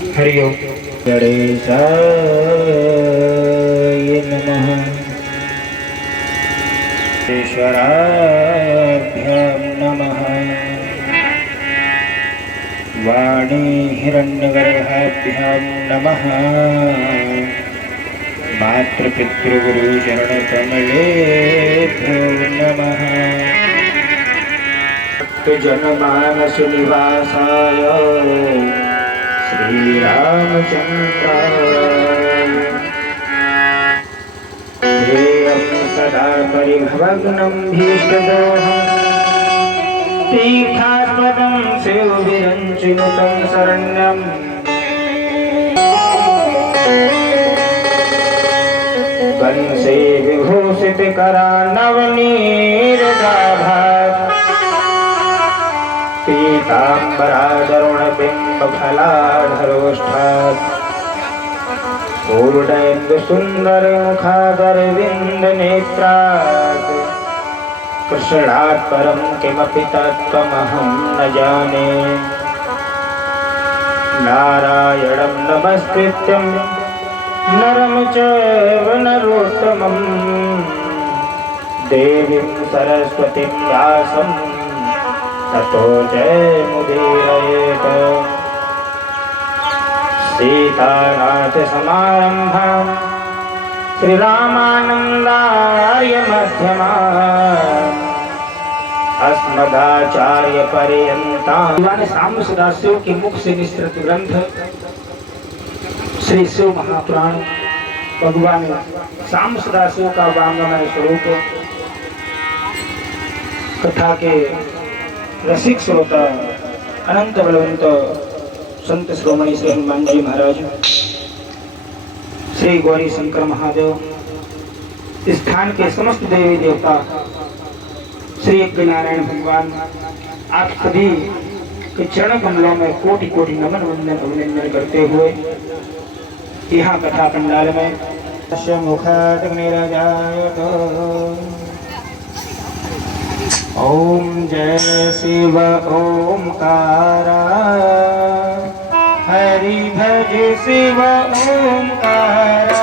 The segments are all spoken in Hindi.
हरि ओम। गणेशाय नमः। ईश्वराभ्यां नमः। वाणी हिरण्यगर्भाभ्यां नमः। मातृपितृगुरुचरणकमलेभ्यो नमः। जनमानस निवासाय श्रीरामचन्द्राय ध्येयं सदा परिभवग्नं भीष्टदोहं तीर्थास्पदं शिवविरञ्चिनुतं शरण्यम् वंशे विभूषितकरान्नवनीरदाभात् पीताम्बरादरुणबिम्बफलाधरोष्ठात् पूर्णेन्दुसुन्दरमुखादरविन्दनेत्रात् कृष्णात् परं किमपि तत्त्वमहं न जाने। नारायणं नमस्कृत्यं नरं चैव नरोत्तमं देवीं सरस्वतीं व्यासं ततो जयमुदीरयेत्। सीतानाथसमारम्भां श्रीरामानन्दार्यमध्यमाम् अस्मदाचार्यपर्यन्तां। भगवान श्याम सदाशिव के मुख से निस्तृत ग्रंथ श्री शिव महापुराण भगवान श्याम सदाशिव का वांगमय स्वरूप कथा के रसिक श्रोता अनंत बलवंत संत श्रोमणी श्री हनुमान जी महाराज, श्री गौरी शंकर महादेव, स्थान के समस्त देवी देवता, श्री यज्ञ नारायण भगवान, आप सभी के चरण कमलों में कोटि कोटि नमन वंदन अभिनंदन करते हुए यहाँ कथा पंडाल में ओम जय शिव ओंकारा हरि भज शिव ओंकारा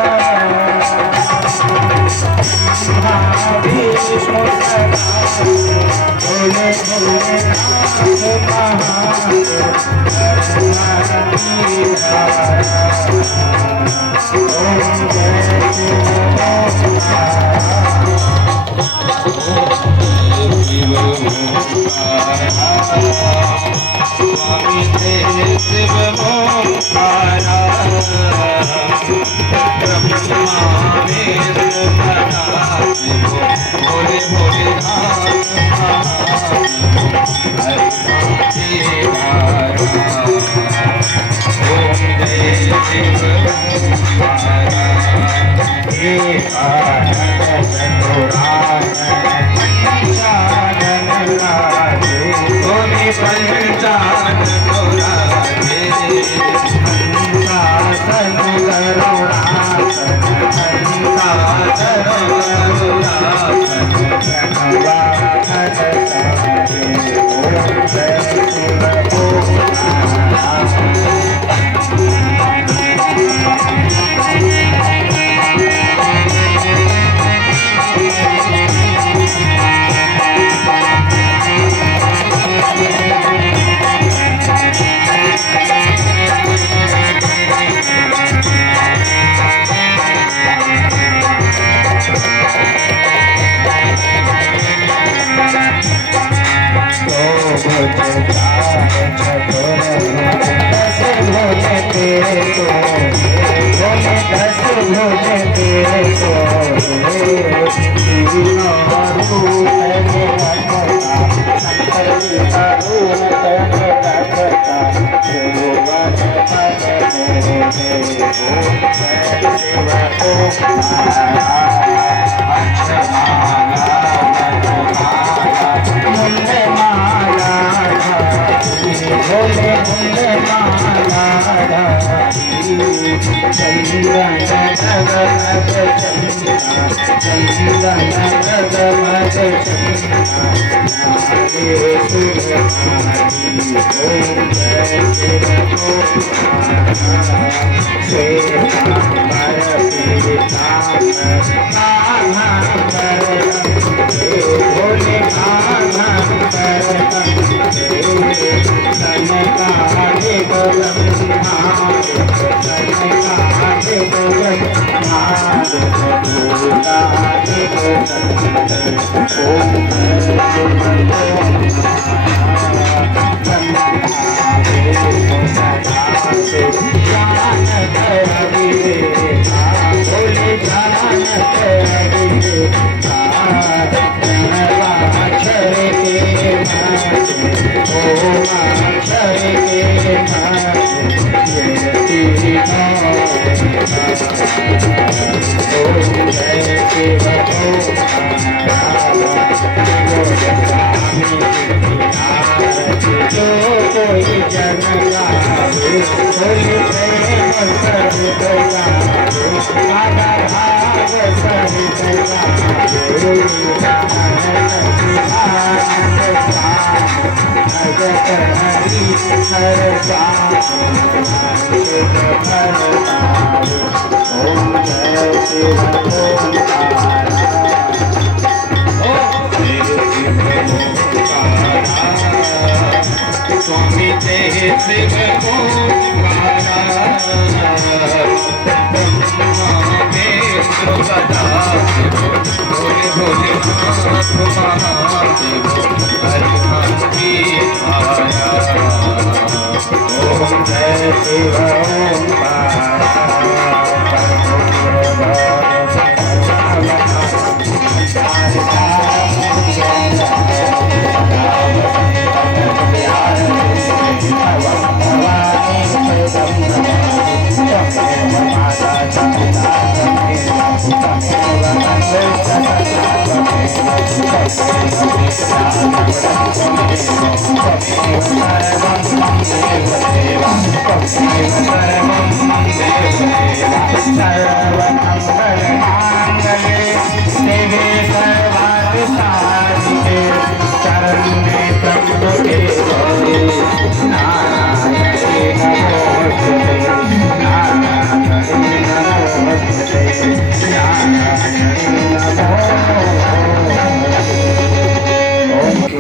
स्वामी तेरे शिव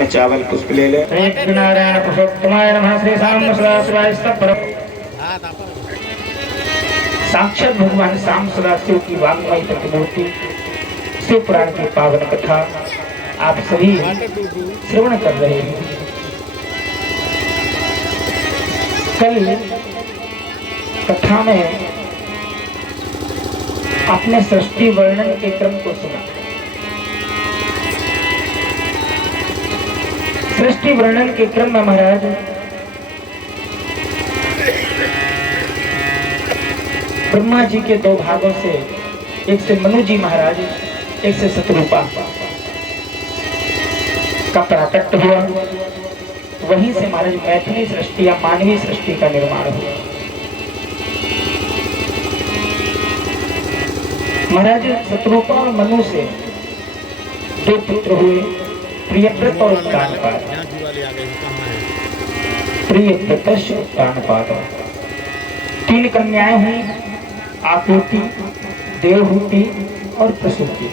चावल पुष्प ले ले। श्री नारायण पुरुषोत्तमाय नमः। श्री शाम सदाशिवाय स्तपर। साक्षात भगवान शाम सदाशिव की वाग्मय प्रतिमूर्ति शिव पुराण की पावन कथा आप सभी श्रवण कर रहे हैं। कल कथा में आपने सृष्टि वर्णन के क्रम को सुना। सृष्टि वर्णन के क्रम में महाराज ब्रह्मा जी के दो भागों से, एक से मनु जी महाराज, एक से शत्रुपा का प्राकट्य हुआ। वहीं से महाराज मैथिली सृष्टि या मानवीय सृष्टि का निर्माण हुआ। महाराज शत्रुपा और मनु से दो पुत्र हुए, प्रियव्रत और उत्तानपाद। प्रियव्रत उत्तानपाद। तीन कन्याएं हुई, आकुति, देवहूति और प्रसूति।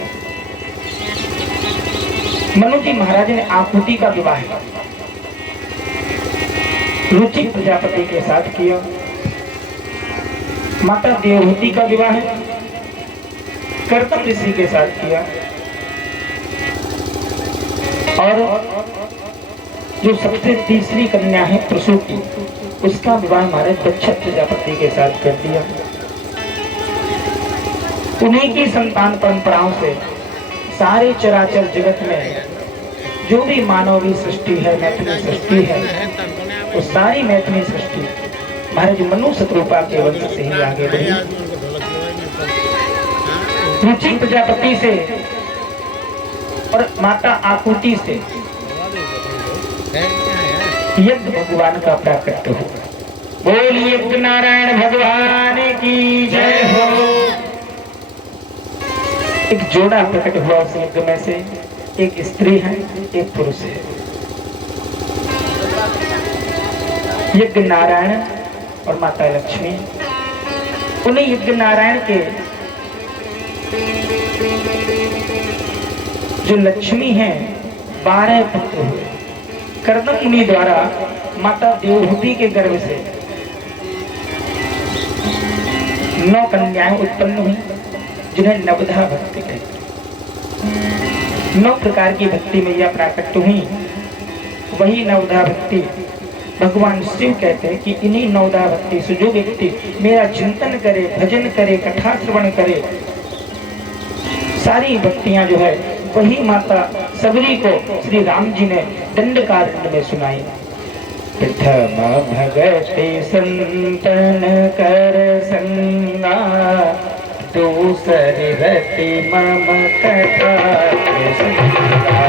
मनु जी महाराज ने आकुति का विवाह रुचि प्रजापति के साथ किया। माता देवहूति का विवाह कर्दम ऋषि के साथ किया। और जो सबसे तीसरी कन्या है प्रसूति, उसका विवाह हमारे दक्ष प्रजापति के साथ कर दिया। उन्हीं की संतान परंपराओं से सारे चराचर जगत में जो भी मानवीय सृष्टि है, मैथिली सृष्टि है, वो सारी मैथिली सृष्टि महाराज मनु शत्रुपा के वंश से ही आगे बढ़ी। रुचि प्रजापति से और माता आकुति से यज्ञ भगवान का प्राकट्य हुआ। बोलिए यज्ञ नारायण भगवान की जय हो। एक जोड़ा प्रकट हुआ उस यज्ञ में से, एक स्त्री है, एक पुरुष है। यज्ञ नारायण और माता लक्ष्मी। उन्हीं यज्ञ नारायण के जो लक्ष्मी हैं 12 पुत्र हुए। कर्दम मुनि द्वारा माता देवहूति के गर्भ से 9 कन्याएं उत्पन्न हुई, जिन्हें नवधा भक्ति कहते। 9 प्रकार की भक्ति में यह प्राकट्य हुई। वही नवधा भक्ति भगवान शिव कहते हैं कि इन्हीं नवधा भक्ति से जो व्यक्ति मेरा चिंतन करे, भजन करे, कथा श्रवण करे, सारी भक्तियां जो है वही माता सबरी को श्री राम जी ने दंडकारण्य में सुनाई। प्रथम भगति संतन कर संगा, दूसरी रति मम कथा सुनगा।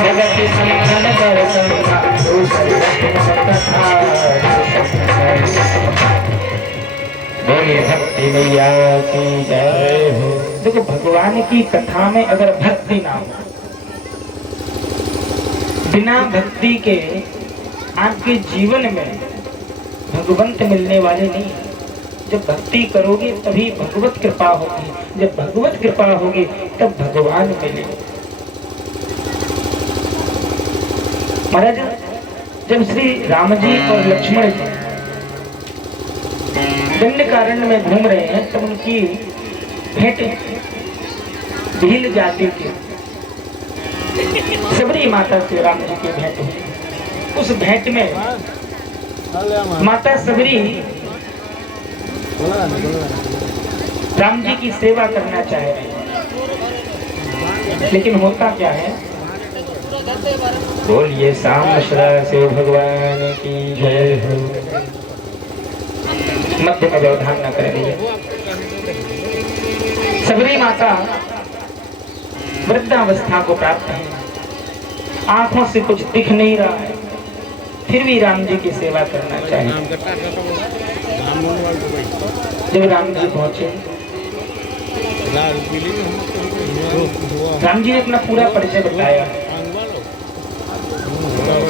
भगति संतन कर संगा, दूसरी रति मम कथा देखो, भगवान की कथा में अगर भक्ति ना हो, बिना भक्ति के आपके जीवन में भगवंत मिलने वाले नहीं। जब भक्ति करोगे तभी भगवत कृपा होगी, जब भगवत कृपा होगी तब भगवान मिले। महाराज, जब श्री राम जी और लक्ष्मण जी दंडकारण्य में घूम रहे हैं तब उनकी भेंट भील जाती थी। सबरी माता से राम जी की भेंट हुई। उस भेंट में माता सबरी राम जी की सेवा करना चाह रही है, लेकिन होता क्या है, बोलिए श्याम शिव भगवान की जय हो। मध्य में व्यवधान न कर रही है। सबरी माता वृद्धावस्था को प्राप्त है, आंखों से कुछ दिख नहीं रहा है, फिर भी राम जी की सेवा करना चाहिए। जब राम जी पहुंचे, राम जी ने अपना पूरा परिचय बताया।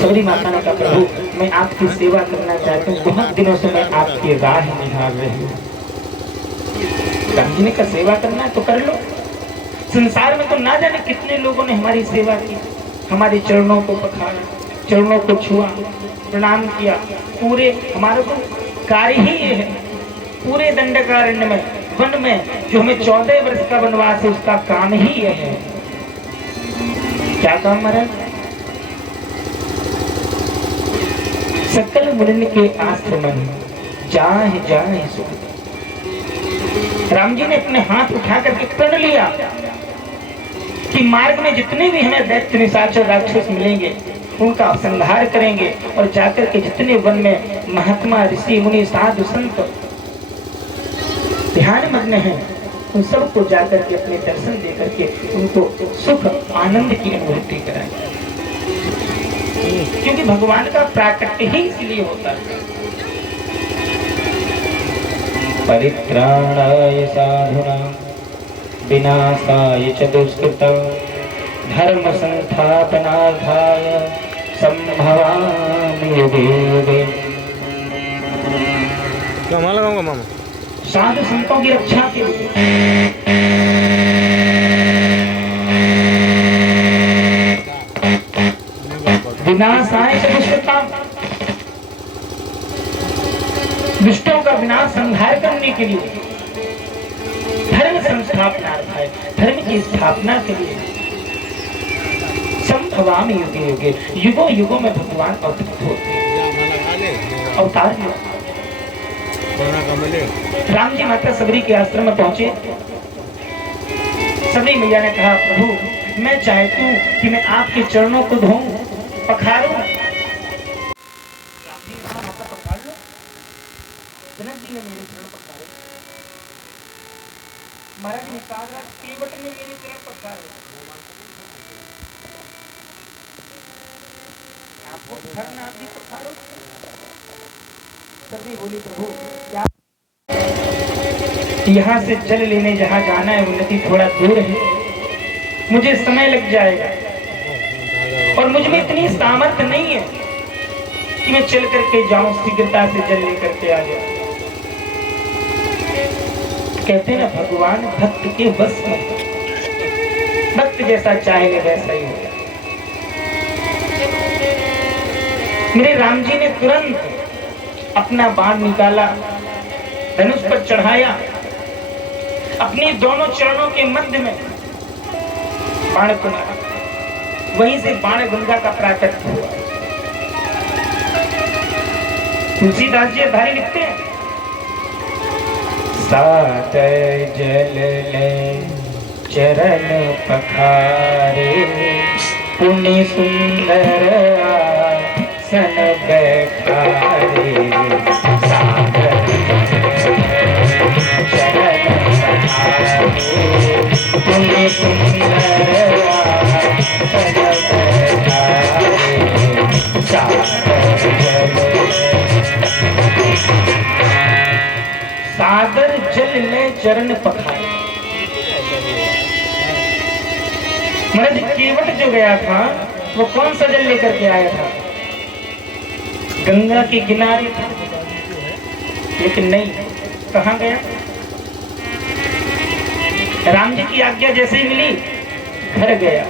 सबरी माता ने कहा, प्रभु मैं आपकी सेवा करना चाहती हूँ, बहुत दिनों से मैं आपकी राह निहार रही हूँ। राम जी ने कहा, सेवा करना है तो कर लो। संसार में तो ना जाने कितने लोगों ने हमारी सेवा की, हमारे चरणों को पखारा, चरणों को छुआ, प्रणाम किया। पूरे हमारा तो कार्य ही ये है, पूरे दंडकारण्य में, वन में जो हमें 14 वर्ष का वनवास है, उसका काम ही यह है। क्या काम महाराज? सकल मुनि के आश्रमन जाहि जाहि सुख। राम जी ने अपने हाथ उठा करके प्रण लिया कि मार्ग में जितने भी हमें दैत्य निशाचर राक्षस मिलेंगे उनका संहार करेंगे, और जाकर के जितने वन में महात्मा ऋषि मुनि साधु संत ध्यान मग्न हैं उन सबको जाकर के अपने दर्शन दे करके उनको सुख आनंद की अनुभूति कराएंगे। क्योंकि भगवान का प्राकट्य ही इसलिए होता है। परित्राणाय साधूनां विनाशाय च दुष्कृतां धर्म संस्थापनार्थाय संभवामि युगे युगे। क्या लगाऊंगा मामा? साधु संतों की रक्षा के लिए विनाशाय च दुष्कृतां, दुष्टों का विनाश संहार करने के लिए, धर्म संस्थापनार्थाय, धर्म की स्थापना के लिए, संभवामि युगे युगे, युगों युगों में भगवान अवतरित होते हैं, अवतार लेते। राम जी माता सबरी के आश्रम में पहुंचे। सबरी मैया ने कहा, प्रभु मैं चाहती हूँ कि मैं आपके चरणों को धोऊं, पखारूं। राम जी ने कहा, माता पखार लो। जनक जी ने मेरे चरण पखारे, महाराज ने कहा, केवट ने मेरे चरण पखारे, आपको पखारना, आप भी पखारो। सबरी बोली, प्रभु क्या यहाँ से जल लेने जहाँ जाना है वो नदी थोड़ा दूर है, मुझे समय लग जाएगा और मुझ में इतनी सामर्थ्य नहीं है कि मैं चल करके जाऊं, शीघ्रता से जल लेकर के आ जाऊं। कहते हैं ना, भगवान भक्त के वश में, भक्त जैसा चाहेंगे वैसा ही होगा। मेरे राम जी ने तुरंत अपना बाण निकाला, धनुष पर चढ़ाया, अपने दोनों चरणों के मध्य में बाण को मारा, वहीं से बाण गंगा का प्राकट हुआ। तुलसीदास जी अध्याय लिखते हैं, सादर जल ले चरण पखारे, पुण्य सुंदर आसन बैठारे, सादर चरण पखारे, पुण्य सुंदर आसन बैठारे, सादर जल ले चरण पखारे। महाराज केवट जो गया था वो कौन सा जल लेकर के आया था? गंगा के किनारे था, लेकिन नहीं, कहाँ गया? राम जी की आज्ञा जैसे ही मिली घर गया,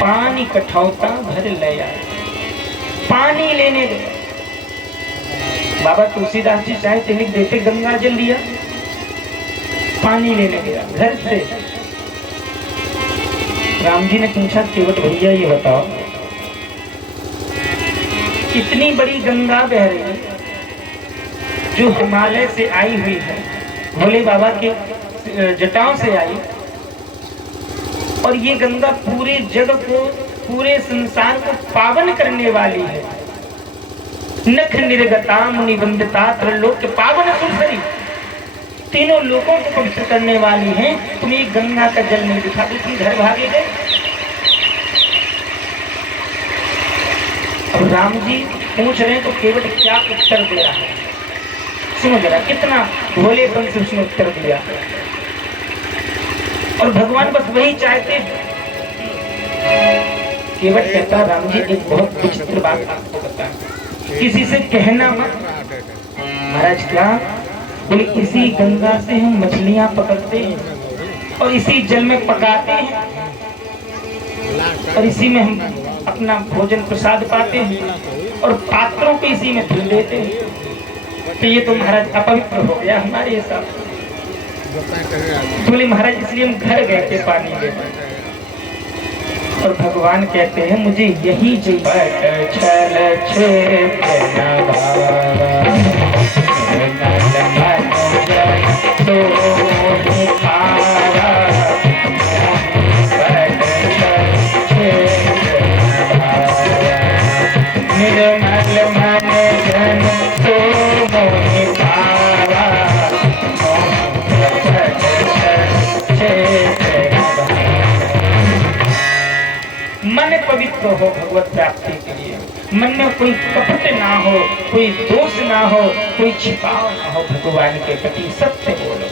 पानी कठौता भर लिया, पानी लेने गया। बाबा तुलसीदास जी चाहे तो लिख देते, गंगा जल लिया, पानी लेने गया घर से। राम जी ने पूछा, केवट भैया ये बताओ, इतनी बड़ी गंगा बह रही जो हिमालय से आई हुई है, भोले बाबा के जटाओं से आई, और ये गंगा पूरे जग को, पूरे संसार को पावन करने वाली है। नख निर्गता मुनिवंदिता त्रैलोक्य पावन सुरसरी, तीनों लोगों को पवित्र करने वाली है। तुम्हें गंगा का जल नहीं दिखा, तुम घर भागे गए। अब राम जी पूछ रहे हैं तो केवट क्या उत्तर दे रहा है, सुनो जरा, कितना भोलेपन से उसने उत्तर दिया। और भगवान बस वही चाहते। केवट कहता, राम जी एक बहुत विचित्र बात आपको बताएं, किसी से कहना मत। महाराज क्या बोले? इसी गंगा से हम मछलियां पकड़ते हैं और इसी जल में पकाते हैं और इसी में हम अपना भोजन प्रसाद पाते हैं और पात्रों को इसी में धुल लेते हैं। तो ये तो महाराज अपवित्र हो गया हमारे हिसाब से। बोले महाराज इसलिए हम घर गए थे पानी लेने और भगवान कहते हैं मुझे यही चाहिए। मन पवित्र हो भगवत प्राप्ति के लिए, मन में कोई कपट ना हो, कोई दोष ना हो, कोई छिपाव ना हो, भगवान के प्रति सत्य बोलो।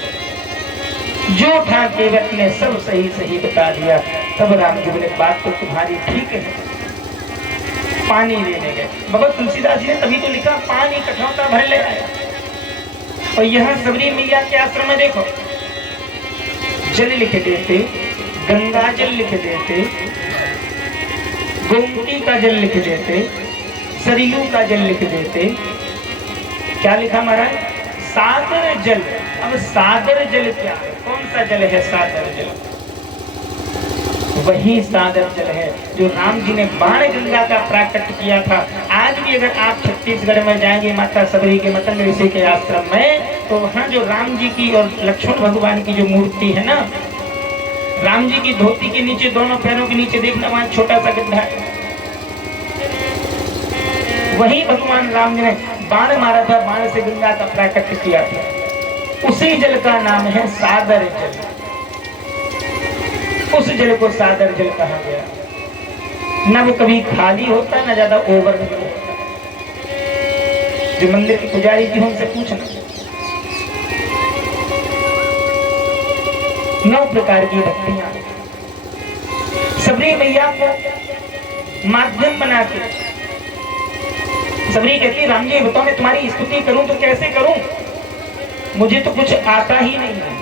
जो था केवट ने सब सही सही बता दिया। तब राम जी बोले बात तो तुम्हारी ठीक है। पानी लेने गए, भगवत तुलसीदास जी ने तभी तो लिखा पानी कठौता भर ले आया। और यहाँ सबरी मैया के आश्रम में देखो जल लिख देते, गंगा जल लिख देते, गोमती का जल लिख देते, सरयू का जल लिख देते। क्या लिखा महाराज? सागर जल। अब सागर जल क्या है? कौन सा जल है सागर जल? वही सागर जल है जो राम जी ने बाण गंगा का प्राकट किया था। आज भी अगर आप छत्तीसगढ़ में जाएंगे माता सबरी के मतंग ऋषि के आश्रम में, तो वहाँ जो राम जी की और लक्ष्मण भगवान की जो मूर्ति है ना, राम जी की धोती के नीचे दोनों पैरों के नीचे देखना वहां छोटा सा गड्ढा है। वही भगवान राम जी ने बाण मारा था, बाण से गंगा का प्राकट किया था। उसी जल का नाम है सागर जल। उस जल को सागर जल कहा गया। न वो कभी खाली होता, न ज्यादा ओवर होता। जो मंदिर के पुजारी जी उनसे पूछना। 9 प्रकार की भक्तियां सबरी मैया को माध्यम बना के। सबरी कहती राम जी बताओ मैं तुम्हारी स्तुति करूं तो कैसे करूं, मुझे तो कुछ आता ही नहीं है।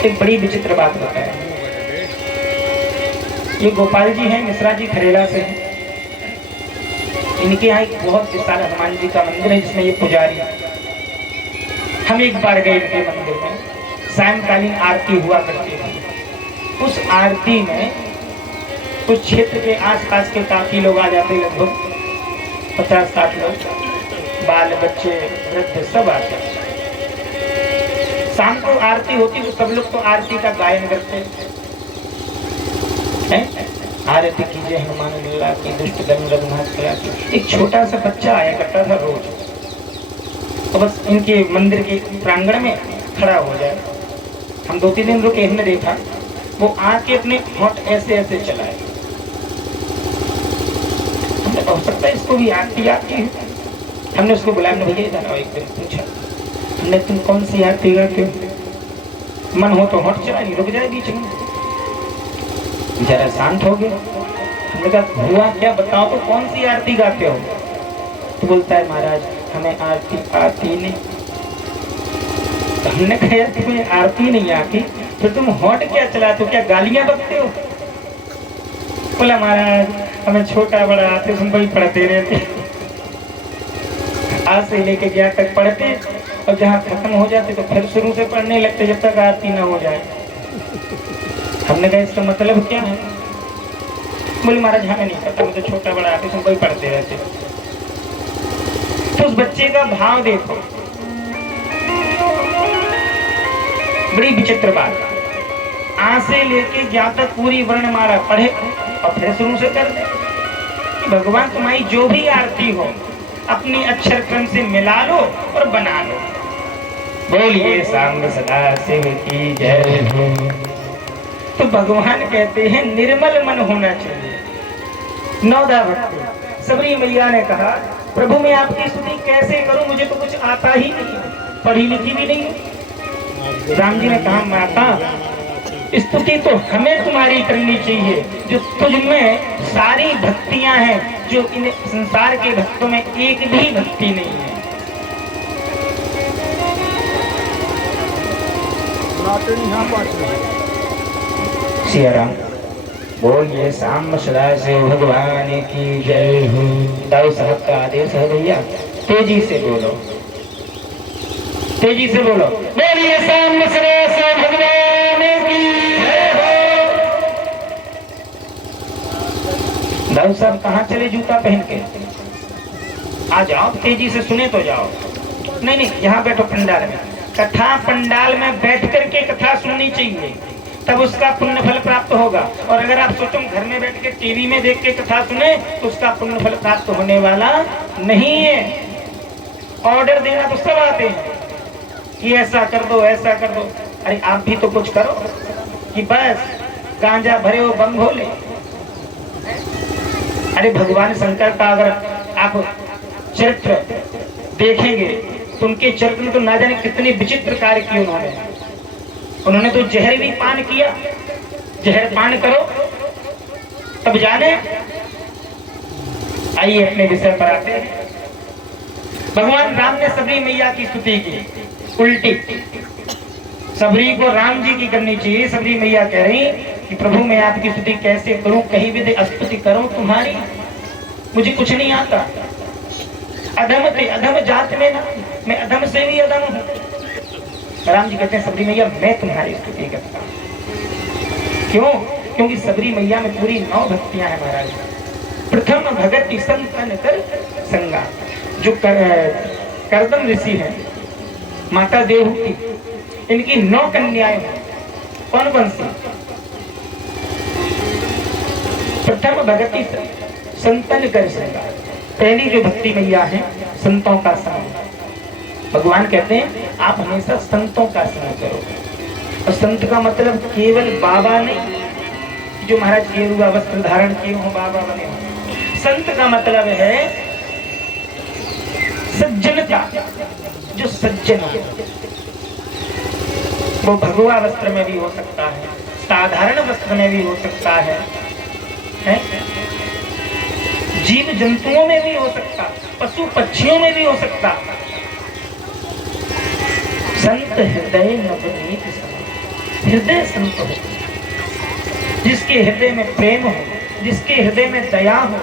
एक बड़ी विचित्र बात बताया। ये गोपाल जी हैं, मिश्रा जी खरेला से हैं। इनके यहाँ एक बहुत विशाल हनुमान जी का मंदिर है जिसमें ये पुजारी। हम एक बार गए इनके मंदिर में, सायंकालीन आरती हुआ करती थी। उस आरती में उस क्षेत्र के आसपास के काफी लोग आ जाते, लगभग 50-60 लोग, बाल बच्चे वृद्ध सब आते। शाम को आरती होती तो सब लोग तो आरती का गायन करते हैं। आरती कीजिए हनुमान लल्ला की, दुष्ट दंड रघुनाथ कला की। एक छोटा सा बच्चा आया करता था रोज, तो बस इनके मंदिर के प्रांगण में खड़ा हो जाए। हम 2-3 दिन रुके, हमने देखा वो आके अपने होंठ ऐसे ऐसे चलाए। हमने हो सकता है इसको भी आरती आती है। हमने उसको बुलाया, हमने भैया इधर आओ। एक दिन पूछा हमने तुम कौन सी आरती गाते हो? मन हो तो होंठ चला, नहीं रुक जाए बीच में। जरा शांत हो गया। हमने कहा हुआ क्या बताओ तो कौन सी आरती गाते हो? तो बोलता है महाराज हमें आरती आती नहीं। हमने कहा यार तुम्हें आरती नहीं आती फिर तुम होंठ क्या चलाते हो, क्या गालियां बकते हो? बोला महाराज हमें छोटा बड़ा आते तुम वही पढ़ते रहते। आज से लेके गया तक पढ़ते और जहाँ खत्म हो जाते तो फिर शुरू से पढ़ने लगते जब तक आरती ना हो जाए। हमने कहा इसका मतलब क्या है? बोले महाराज हमें नहीं पता, मुझे छोटा बड़ा आते तुम वही पढ़ते रहते। तो उस बच्चे का भाव देखो, बड़ी विचित्र बात। आ से लेके ज्ञात तक पूरी वर्णमाला पढ़े और फिर शुरू से कर दे। भगवान तुम्हारी जो भी आरती हो अपनी अक्षर क्रम से मिला लो और बना लो। बोलिए सांब सदा शिव की जय हो। तो भगवान कहते हैं निर्मल मन होना चाहिए। 9 भक्ति। सबरी मैया ने कहा प्रभु मैं आपकी स्तुति कैसे करूं, मुझे तो कुछ आता ही नहीं, पढ़ी लिखी भी नहीं। राम जी ने कहा माता स्तुति तो हमें तुम्हारी करनी चाहिए, जो तुझ में सारी भक्तियां हैं, जो इन संसार के भक्तों में एक भी भक्ति नहीं है। सिया राम। बोलिए शाम सदा से भगवान की जय हो। दाऊ साहब का आदेश है भैया, तेजी से बोलो, तेजी से बोलो। बोलिए शाम सदा से भगवान की जय हो। दाऊ साहब कहाँ चले जूता पहन के? आ जाओ, तेजी से सुने तो जाओ। नहीं नहीं, यहाँ बैठो पंडाल में। कथा पंडाल में बैठ करके कथा सुननी चाहिए, तब उसका पुण्य फल प्राप्त होगा। और अगर आप सोचो घर में बैठ के टीवी में देख के कथा सुने तो उसका पुण्य फल प्राप्त होने वाला नहीं है। ऑर्डर देना तो सब आते हैं कि ऐसा कर दो, ऐसा कर दो। अरे आप भी तो कुछ करो कि बस गांजा भरे हो बम भोले। अरे भगवान शंकर का अगर आप चरित्र देखेंगे तो उनके चरित्र में तो ना जाने कितने विचित्र कार्य किए उन्होंने तो जहर भी पान किया। जहर पान करो तब जाने। आइए अपने विषय पर आते हैं। भगवान राम ने सबरी मैया की स्तुति की उल्टी। सबरी को राम जी की करनी चाहिए। सबरी मैया कह रही कि प्रभु मैं आपकी स्तुति कैसे करूं, कहीं भी स्तुति करूं तुम्हारी, मुझे कुछ नहीं आता। अधम थे, अधम जात में ना, मैं अधम से भी अधम हूं। राम जी कहते हैं सबरी मैया मैं तुम्हारी स्तुति करता हूं। क्यों? क्योंकि सबरी मैया में पूरी 9 भक्तियां हैं महाराज। प्रथम भगति संतन कर संगा। जो करदम ऋषि है, माता देवहूति, इनकी 9 कन्याएं हैं। कौन कौन सी? प्रथम भगति संतन कर संगा। पहली जो भक्ति मैया है संतों का संग। भगवान कहते हैं आप हमेशा संतों का संग करो। और संत का मतलब केवल बाबा नहीं जो महाराज गेरुआ वस्त्र धारण किए हो बाबा बने हो। संत का मतलब है सज्जनता। जो सज्जन हो वो भगवा वस्त्र में भी हो सकता है, साधारण वस्त्र में भी हो सकता है, जीव जंतुओं में भी हो सकता, पशु पक्षियों में भी हो सकता। संत हृदय नवनीत हृदय संत हो, जिसके हृदय में प्रेम हो, जिसके हृदय में दया हो,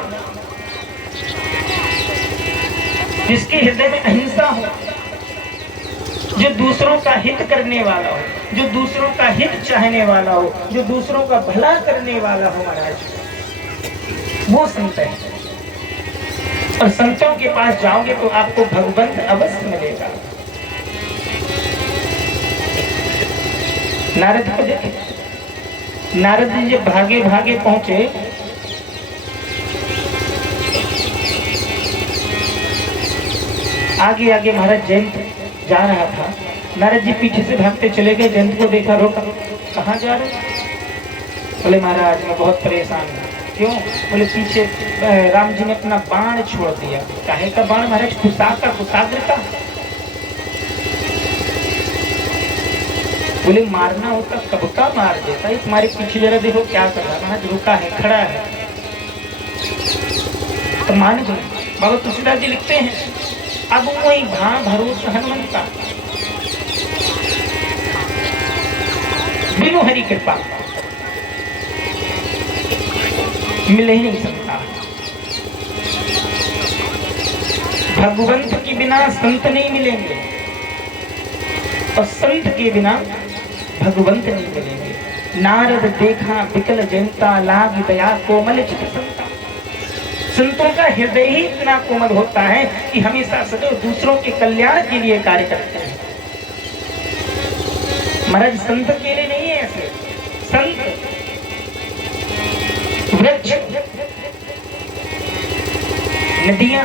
जिसके हृदय में अहिंसा हो, जो दूसरों का हित करने वाला हो, जो दूसरों का हित चाहने वाला हो, जो दूसरों का भला करने वाला हो महाराज, वो संत है। और संतों के पास जाओगे तो आपको भगवंत अवश्य मिलेगा। नारद को देखे, नारद जी जब भागे भागे पहुंचे आगे आगे महाराज जयंत जा रहा था। नारद जी पीछे से भागते चले गए, जयंत को देखा, रोका, कहाँ जा रहे? बोले महाराज मैं बहुत परेशान हूँ। क्यों? बोले पीछे राम जी ने अपना बाण छोड़ दिया। काहे का बाण महाराज? कुशाग्र का। बोले मारना होता कब का मार देता, ये तुम्हारे पीछे जरा देखो क्या कर रहा है। महाराज रुका है, खड़ा है। तो मान गए। बाबा तुलसीदास जी लिखते हैं अब वही भरोसा हनुमंत का बिनु हरि कृपा मिल ही नहीं सकता। भगवंत के बिना संत नहीं मिलेंगे और संत के बिना भगवंत नहीं मिलेंगे। नारद देखा विकल जयंता लाग दया कोमल चित संता। संतों का हृदय ही इतना कोमल होता है कि हमेशा सदैव दूसरों के कल्याण के लिए कार्य करते हैं। महाराज संत अकेले नहीं है ऐसे। संत वृक्ष, नदियां,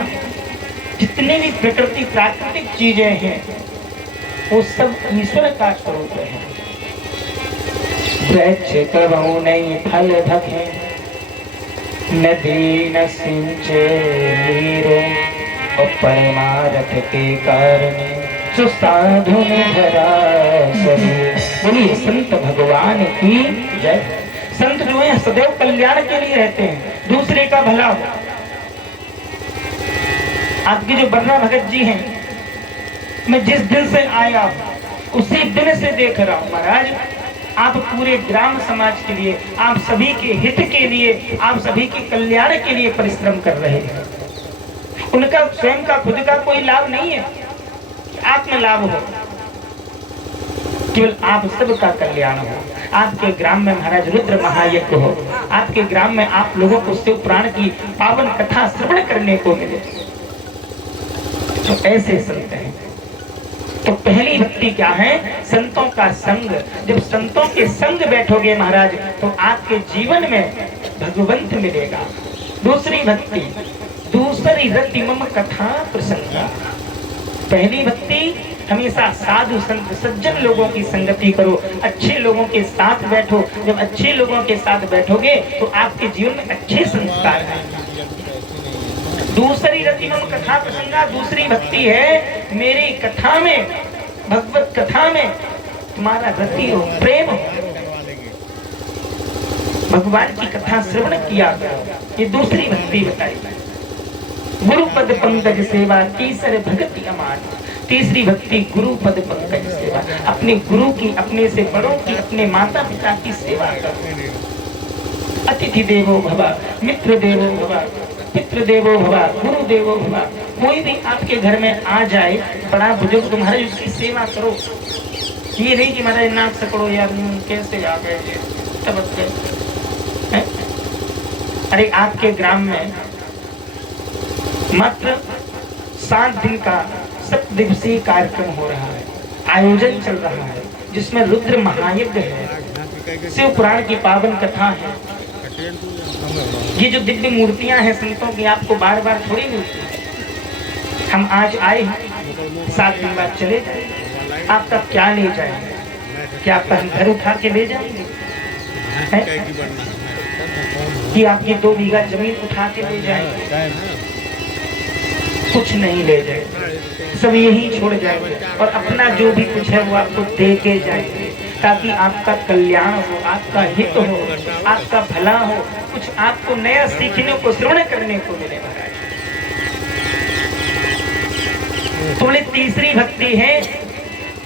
जितने भी प्रकृति प्राकृतिक चीजें हैं वो सब ईश्वर का स्वरूप है। वृक्ष कबहु नहीं फल भखे, नदी न सिंचे नीरो, और परमार्थ के कारण सो साधु ने भरा शरीर। बोलिए संत भगवान की जय। संत जो है सदैव कल्याण के लिए रहते हैं, दूसरे का भला हो। आपके जो बर्रा भगत जी हैं, मैं जिस दिन से आया उसी दिन से देख रहा हूं महाराज, आप पूरे ग्राम समाज के लिए, आप सभी के हित के लिए, आप सभी के कल्याण के लिए परिश्रम कर रहे हैं। उनका स्वयं का खुद का कोई लाभ नहीं है, आत्म लाभ हो, केवल आप सबका कल्याण हो। आपके ग्राम में महाराज रुद्र महायज्ञ हो, आपके ग्राम में आप लोगों को शिव पुराण की पावन कथा श्रवण करने को मिले, तो ऐसे संत हैं। तो पहली भक्ति क्या है? संतों का संग। जब संतों के संग बैठोगे महाराज, तो आपके जीवन में भगवंत मिलेगा। दूसरी भक्ति, दूसरी रति मम कथा प्रसंगा। पहली भक्ति, हमेशा साधु संत सज्जन लोगों की संगति करो, अच्छे लोगों के साथ बैठो। जब अच्छे लोगों के साथ बैठोगे तो आपके जीवन में अच्छे संस्कार आएंगे। दूसरी रति मम कथा प्रसंगा, दूसरी भक्ति है मेरी कथा में, भगवत कथा में तुम्हारा रति हो, प्रेम हो, भगवान की कथा श्रवण किया करो। ये दूसरी भक्ति बताई। गुरु पद पंकज सेवा, तीसरे भक्ति अमान। तीसरी भक्ति गुरु पद पंकज सेवा, अपने गुरु की, अपने से बड़ों की, अपने माता पिता की सेवा करो। अतिथि देवो भव, मित्र देवो भव, पितृ देवो भव, गुरु देवो भव। कोई भी आपके घर में आ जाए, बड़ा बुजुर्ग, तुम्हारे उसकी सेवा करो। ये नहीं कि महाराज नाक सकड़ो यार, कैसे आ गए, तब गए। अरे आपके ग्राम में मात्र 7 दिन का 7 दिवसीय कार्यक्रम हो रहा है, आयोजन चल रहा है, जिसमें रुद्र महायज्ञ है, शिव पुराण की पावन कथा है। ये जो दिव्य मूर्तियां हैं संतों की, आपको बार बार थोड़ी मिलती। हम आज आए, 7 दिन बाद चले जाएंगे। आपका क्या ले जाएंगे? क्या आपका हम घर उठा के ले जाएंगे? कि आपकी 2 बीघा जमीन उठा के ले जाएंगे? कुछ नहीं ले जाएंगे, सब यही छोड़ जाएंगे, और अपना जो भी कुछ है वो आपको दे के जाएंगे, ताकि आपका कल्याण हो, आपका हित हो, आपका भला हो, कुछ आपको नया सीखने को, श्रवण करने को मिले महाराज। तो बोले तीसरी भक्ति है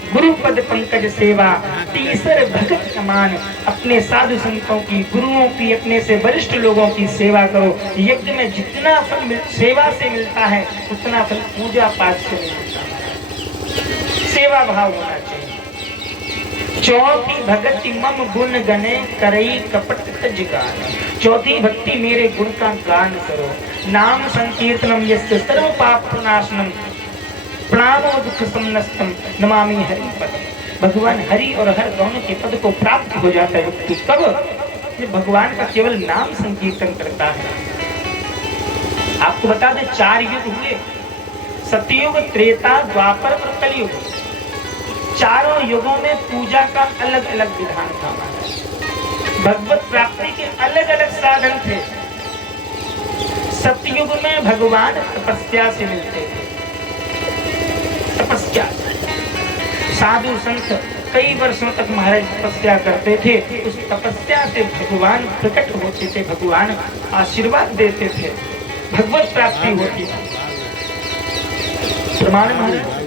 गुरु पद पंकज सेवा, तीसरे भगत समान। अपने साधु संतों की, गुरुओं की, अपने से वरिष्ठ लोगों की सेवा करो। यज्ञ में जितना फल सेवा से मिलता है, उतना फल पूजा पाठ से मिलता है। सेवा भाव होना चाहिए। चौथी भक्ति मम गुण गने करई कपट तज गान। चौथी भक्ति मेरे गुण का गान करो। नाम संकीर्तनम यस्य सर्व पाप प्रनाशनम, प्रणामो दुख समनस्तम, नमामि हरि पद। भगवान हरि और हर दोनों के पद को प्राप्त हो जाता है व्यक्ति। कब? जब भगवान का केवल नाम संकीर्तन करता है। आपको बता दें 4 युग हुए, सतयुग, त्रेता, द्वापर और कलयुग। चारों युगों में पूजा का अलग अलग विधान था। भगवत प्राप्ति के अलग अलग साधन थे। सतयुग में भगवान तपस्या से मिलते थे। तपस्या, साधु संत कई वर्षों तक महाराज तपस्या करते थे। उस तपस्या से भगवान प्रकट होते थे, भगवान आशीर्वाद देते थे, भगवत प्राप्ति होती थी। प्रमाण महाराज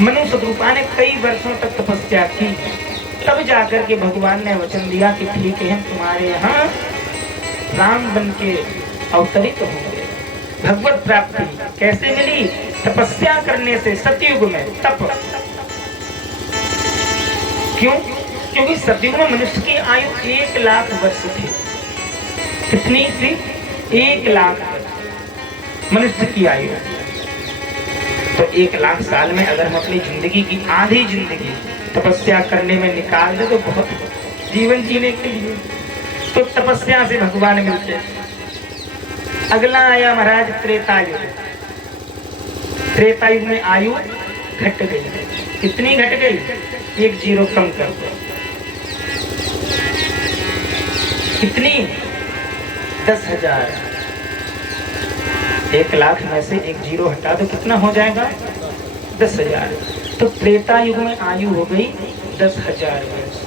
मनु सदरूपा ने कई वर्षों तक तपस्या की, तब जाकर के भगवान ने वचन दिया कि ठीक है, तुम्हारे यहाँ राम बन के अवतरित होंगे। भगवत प्राप्ति कैसे मिली? तपस्या करने से। सतयुग में तप, क्यों? क्योंकि सतयुग में मनुष्य की आयु 1 लाख वर्ष थी। कितनी थी? 1 लाख मनुष्य की आयु। तो 1 लाख साल में अगर हम अपनी जिंदगी की आधी जिंदगी तपस्या करने में निकाल दे तो बहुत जीवन जीने के लिए। तो तपस्या से भगवान मिलते। अगला आया महाराज त्रेतायुग। त्रेतायुग में आयु घट गई। कितनी घट गई? 1 जीरो कम कर दो। कितनी? 10,000। 1 लाख में से 1 जीरो हटा दो, कितना हो जाएगा? 10,000। तो त्रेतायुग में आयु हो गई 10,000 वर्ष।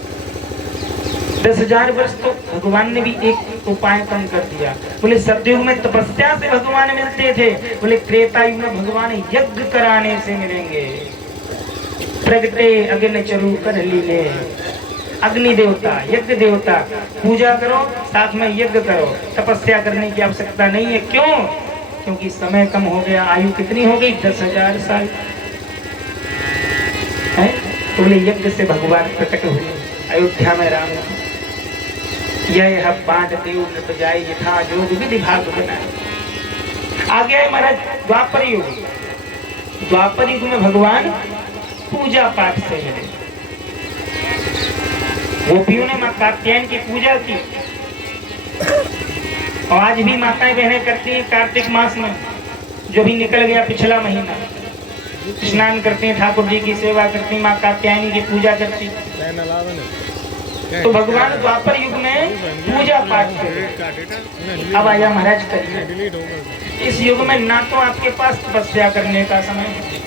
10,000 वर्ष तो भगवान ने भी एक उपाय कम कर दिया। बोले सतयुग में तपस्या से भगवान मिलते थे, बोले त्रेतायुग में भगवान यज्ञ कराने से मिलेंगे। प्रगटे अग्नि चरु कर लीले। अग्नि देवता, यज्ञ देवता, पूजा करो साथ में यज्ञ करो, तपस्या करने की आवश्यकता नहीं है। क्यों? क्योंकि समय कम हो गया। आयु कितनी हो गई? 10,000 साल है। तो बोले यज्ञ से भगवान प्रकट हुए अयोध्या में राम। यह बांट देव नृप जाए यथा जोग विधि भाग बनाए। आगे है महाराज द्वापर युग। द्वापर युग में भगवान पूजा पाठ से मिले। गोपियों ने मां कात्यायन की पूजा की और आज भी माताएं बहनें करती हैं। कार्तिक मास में जो भी निकल गया पिछला महीना, स्नान करती हैं, ठाकुर जी की सेवा करती, मां कात्यायनी की पूजा करती। तो भगवान द्वापर युग में पूजा पाठ कर अब आया महाराज करिए। इस युग में ना तो आपके पास तपस्या करने का समय है,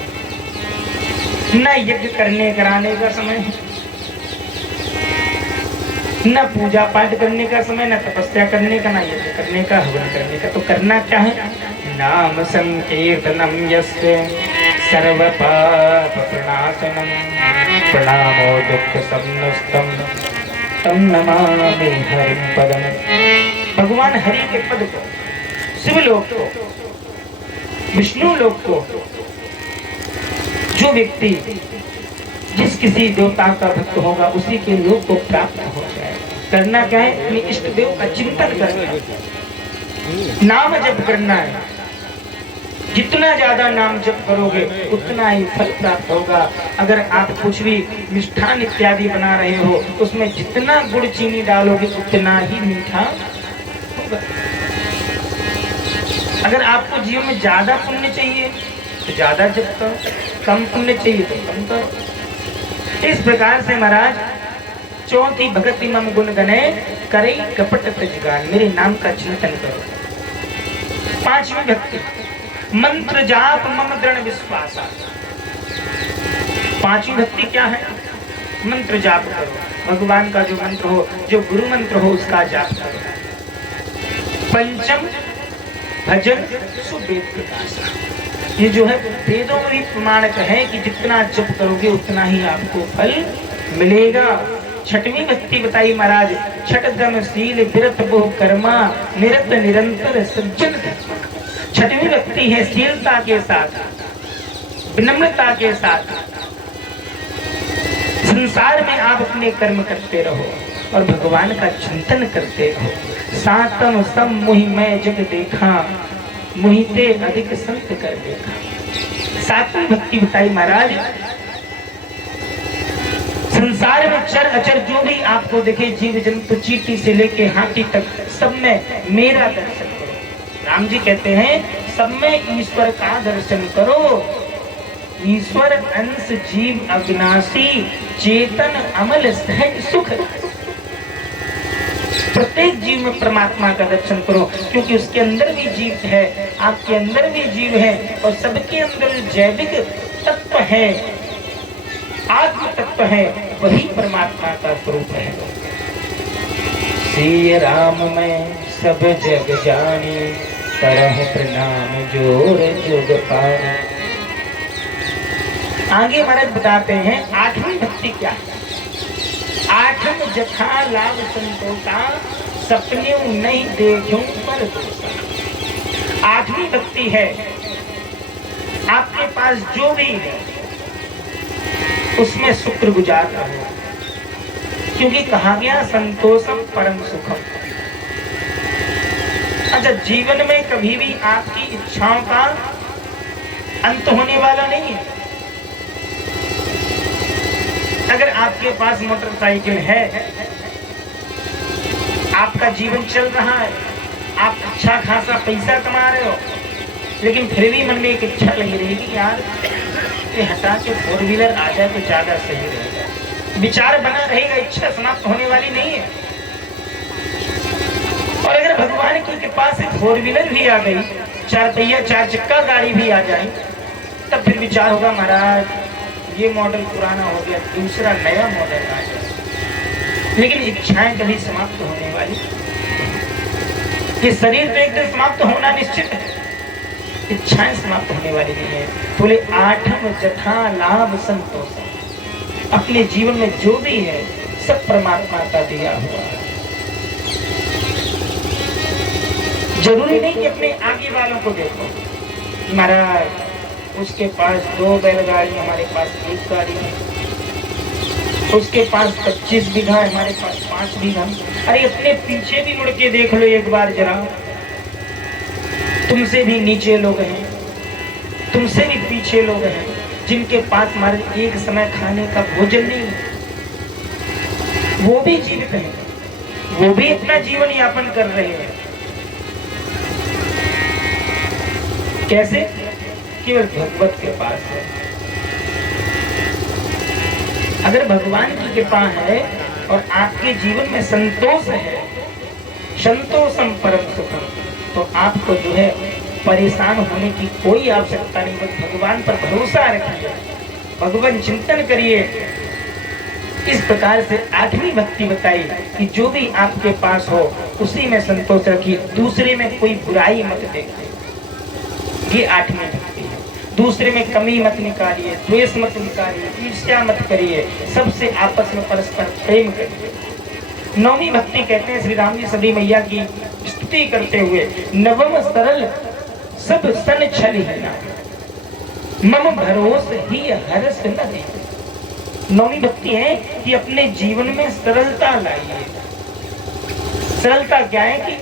न यज्ञ करने कराने का समय है, न पूजा पाठ करने का समय, न तपस्या करने का, न यज्ञ करने का, हवन करने का। तो करना क्या है? नाम संकीर्तनम यस्य सर्व पाप प्रणाशनम प्रणामो दुख समस्तम तम नमामि हरिं पदम। भगवान हरि के पद को, शिव लोक को, विष्णु लोक को जो व्यक्ति जिस किसी देवता का भक्त होगा उसी के लोक को प्राप्त हो जाएगा। करना क्या है? अपने इष्ट देव का चिंतन करना है, नाम जप करना है। जितना ज्यादा नाम जप करोगे उतना ही फल प्राप्त होगा। अगर आप कुछ भी मिष्ठान इत्यादि बना रहे हो उसमें जितना गुड़ चीनी डालोगे उतना ही मीठा होगा। अगर आपको जीवन में ज्यादा पुण्य चाहिए तो ज्यादा जप करो, कम पुण्य चाहिए तो कम करो। इस प्रकार से महाराज चौथी भगति मम गुण गने करे कपट तजगान, मेरे नाम का चिंतन करो। पांचवी भक्ति मंत्र जाप मम दृढ़ विश्वास। पांचवी भक्ति क्या है? मंत्र जाप करो, भगवान का जो मंत्र हो, जो गुरु मंत्र हो उसका जाप करो। पंचम भजन सुवेद प्रकाश, ये जो है वेदों में भी प्रमाणित है कि जितना जप करोगे उतना ही आपको फल मिलेगा। छठवीं भक्ति बताई महाराज, छठ दम शील विरत बहु कर्मा निरत निरंतर सज्जन। छठवीं भक्ति है शीलता के साथ, विनम्रता के साथ संसार में आप अपने कर्म करते रहो और भगवान का चिंतन करते रहो। सातम सम मुहि मैं जग देखा मुहिते अधिक संत कर देखा। सातवीं भक्ति बताई महाराज, संसार में चर अचर जो भी आपको दिखे, जीव जंतु चींटी से लेके हाथी तक, सब में मेरा दर्शन करो। राम जी कहते हैं सब में ईश्वर का दर्शन करो। ईश्वर अंश जीव अविनाशी चेतन अमल सहज सुख। प्रत्येक जीव में परमात्मा का दर्शन करो, क्योंकि उसके अंदर भी जीव है, आपके अंदर भी जीव है और सबके अंदर जैविक तत्व है, आत्म तत्व है, वही परमात्मा का स्वरूप है। श्री राम में सब जग जानी करह प्रणाम जोर जुग पानी। आगे महाराज बताते हैं आठवीं भक्ति क्या है। आठम जथा लाभ संतोषा सपने नहीं देखूं पर दोषा। आठवीं भक्ति है आपके पास जो भी है उसमें शुक्रगुजार रहो, क्योंकि कहा गया संतोषम परम सुखम। अच्छा, जीवन में कभी भी आपकी इच्छाओं का अंत होने वाला नहीं है। अगर आपके पास मोटरसाइकिल है, आपका जीवन चल रहा है, आप अच्छा खासा पैसा कमा रहे हो, लेकिन फिर भी मन में एक इच्छा लगी रहेगी यार ये हटा के 4 व्हीलर आ जाए तो ज्यादा सही रहेगा। विचार बना रहेगा, इच्छा समाप्त होने वाली नहीं है। और अगर भगवान की कृपा से 4 व्हीलर भी आ गई, 4 पहिया 4 चक्का गाड़ी भी आ जाए, तब फिर विचार होगा महाराज ये मॉडल पुराना हो गया, दूसरा नया मॉडल आ जाए। लेकिन इच्छाएं कभी समाप्त होने वाली, ये शरीर तो एक दिन समाप्त होना निश्चित है, इच्छाएं समाप्त होने वाली नहीं है। बोले आठम जथा लाभ संतोष। अपने जीवन में जो भी है सब परमात्मा का दिया हुआ है। जरूरी नहीं कि अपने आगे वालों को देखो, महाराज उसके पास 2 बैलगाड़ी, हमारे पास 1 गाड़ी है, उसके पास 25 बीघा, हमारे पास 5 बीघा। अरे अपने पीछे भी मुड़ के देख लो एक बार जरा, तुमसे भी नीचे लोग हैं, तुमसे भी पीछे लोग हैं, जिनके पास हमारे एक समय खाने का भोजन नहीं, वो भी जीवित हैं, वो भी अपना जीवन यापन कर रहे हैं। कैसे? केवल भगवत के पास है। अगर भगवान की कृपा है और आपके जीवन में संतोष है, संतोषम परम सुखम, तो आपको जो है परेशान होने की कोई आवश्यकता नहीं। बस भगवान पर भरोसा रखिए, भगवान चिंतन करिए। इस प्रकार से 8वीं भक्ति बताई कि जो भी आपके पास हो उसी में संतोष रखिए, दूसरे में कोई बुराई मत देखिए। ये 8वीं भक्ति है। दूसरे में कमी मत निकालिए, द्वेष मत निकालिए, ईर्ष्या मत करिए, सबसे आपस में परस्पर प्रेम करिए। 9वीं भक्ति कहते हैं श्री राम जी सदी मैया की स्तुति करते हुए, नवम सरल सब सन छल ही ना, मम भरोस ही हरस न दे। 9वीं भक्ति है कि अपने जीवन में सरलता लाइए। सरलता क्या है कि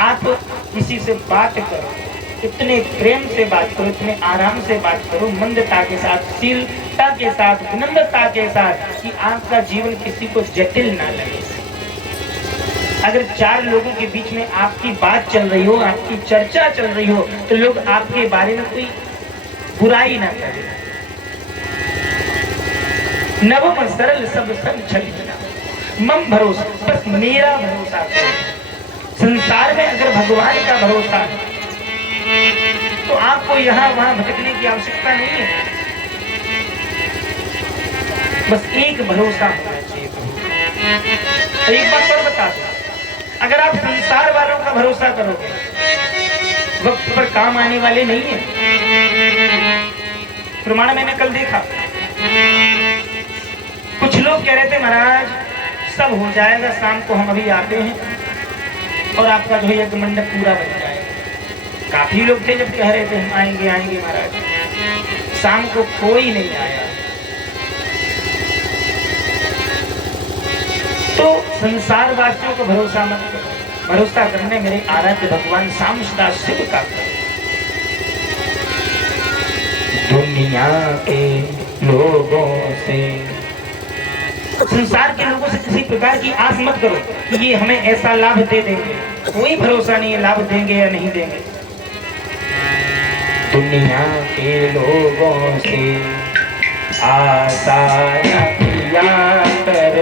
आप किसी से बात करो, इतने प्रेम से बात करो, इतने आराम से बात करो, मंदता के साथ, शीलता के साथ, विनम्रता के साथ, कि आपका जीवन किसी को जटिल ना लगे। अगर 4 लोगों के बीच में आपकी बात चल रही हो, आपकी चर्चा चल रही हो, तो लोग आपके बारे में कोई बुराई ना करें। नवम सरल सब सन छल, मम भरोसा, बस मेरा भरोसा करो। संसार में अगर भगवान का भरोसा है तो आपको यहाँ वहां भटकने की आवश्यकता नहीं है। बस एक भरोसा होना चाहिए। तो एक बात और बता दो, अगर आप संसार वालों का भरोसा करोगे, वक्त पर काम आने वाले नहीं है। प्रमाण मैंने कल देखा, कुछ लोग कह रहे थे महाराज सब हो जाएगा, शाम को हम अभी आते हैं और आपका जो यज्ञ मंडप पूरा बन जाएगा। काफी लोग थे जब कह रहे थे हम आएंगे आएंगे महाराज, शाम को कोई नहीं आया। तो संसार वासियों को भरोसा मत करो, भरोसा करने मेरे आराध्य भगवान शाम सदा शिव का करो। दुनिया के लोगों से, संसार के लोगों से किसी प्रकार की आस मत करो कि ये हमें ऐसा लाभ दे देंगे, कोई भरोसा नहीं है लाभ देंगे या नहीं देंगे। दुनिया के लोगों से आशा न किया कर,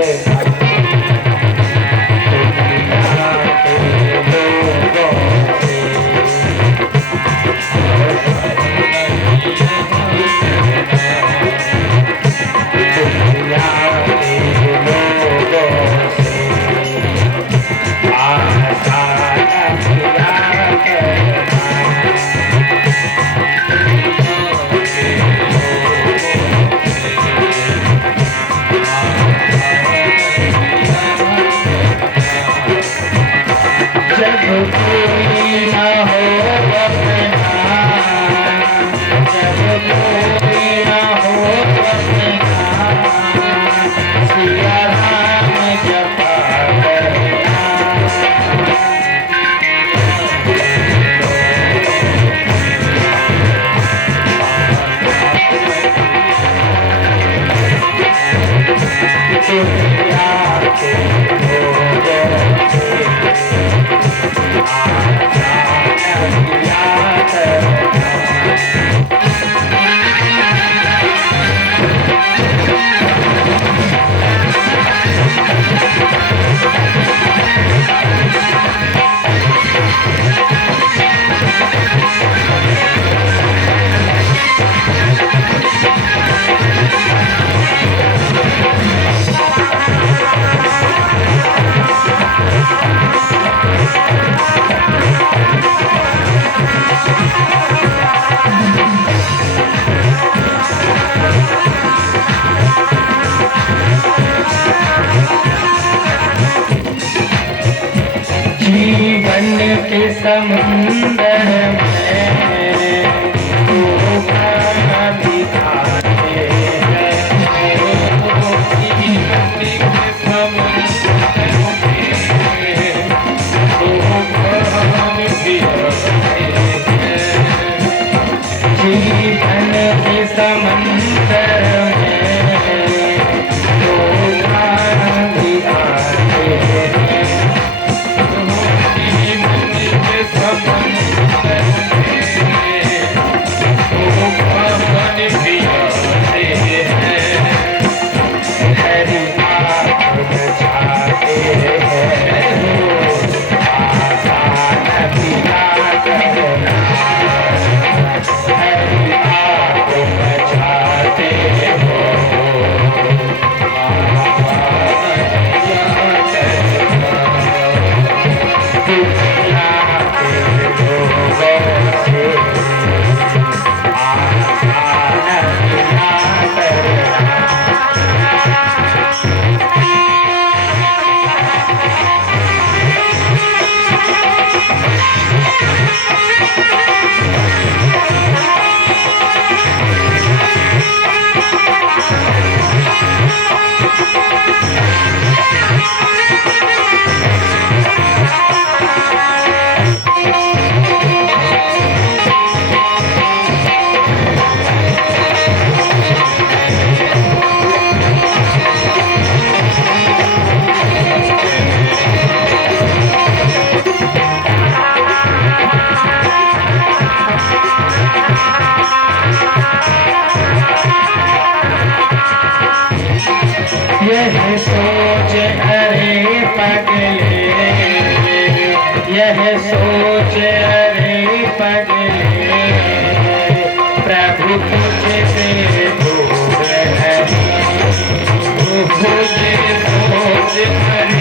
जीवन के समुंदर में तूफान दिखाते हैं। जीवन के समुंदर में तूफान भी आते हैं। जीवन के समुंदर में तूफान दिखाते हैं। जीवन के समुंदर में तूफान भी आते हैं। हरि आप बचाते हैं। आसान पिया करना हरि आप बचाते हो। दुनिया के लोगों से आसान पिया करना। यह सोच अरे पगले, यह सोच अरे पगले, प्रभु तुझसे दूर है। मुझे सोच कर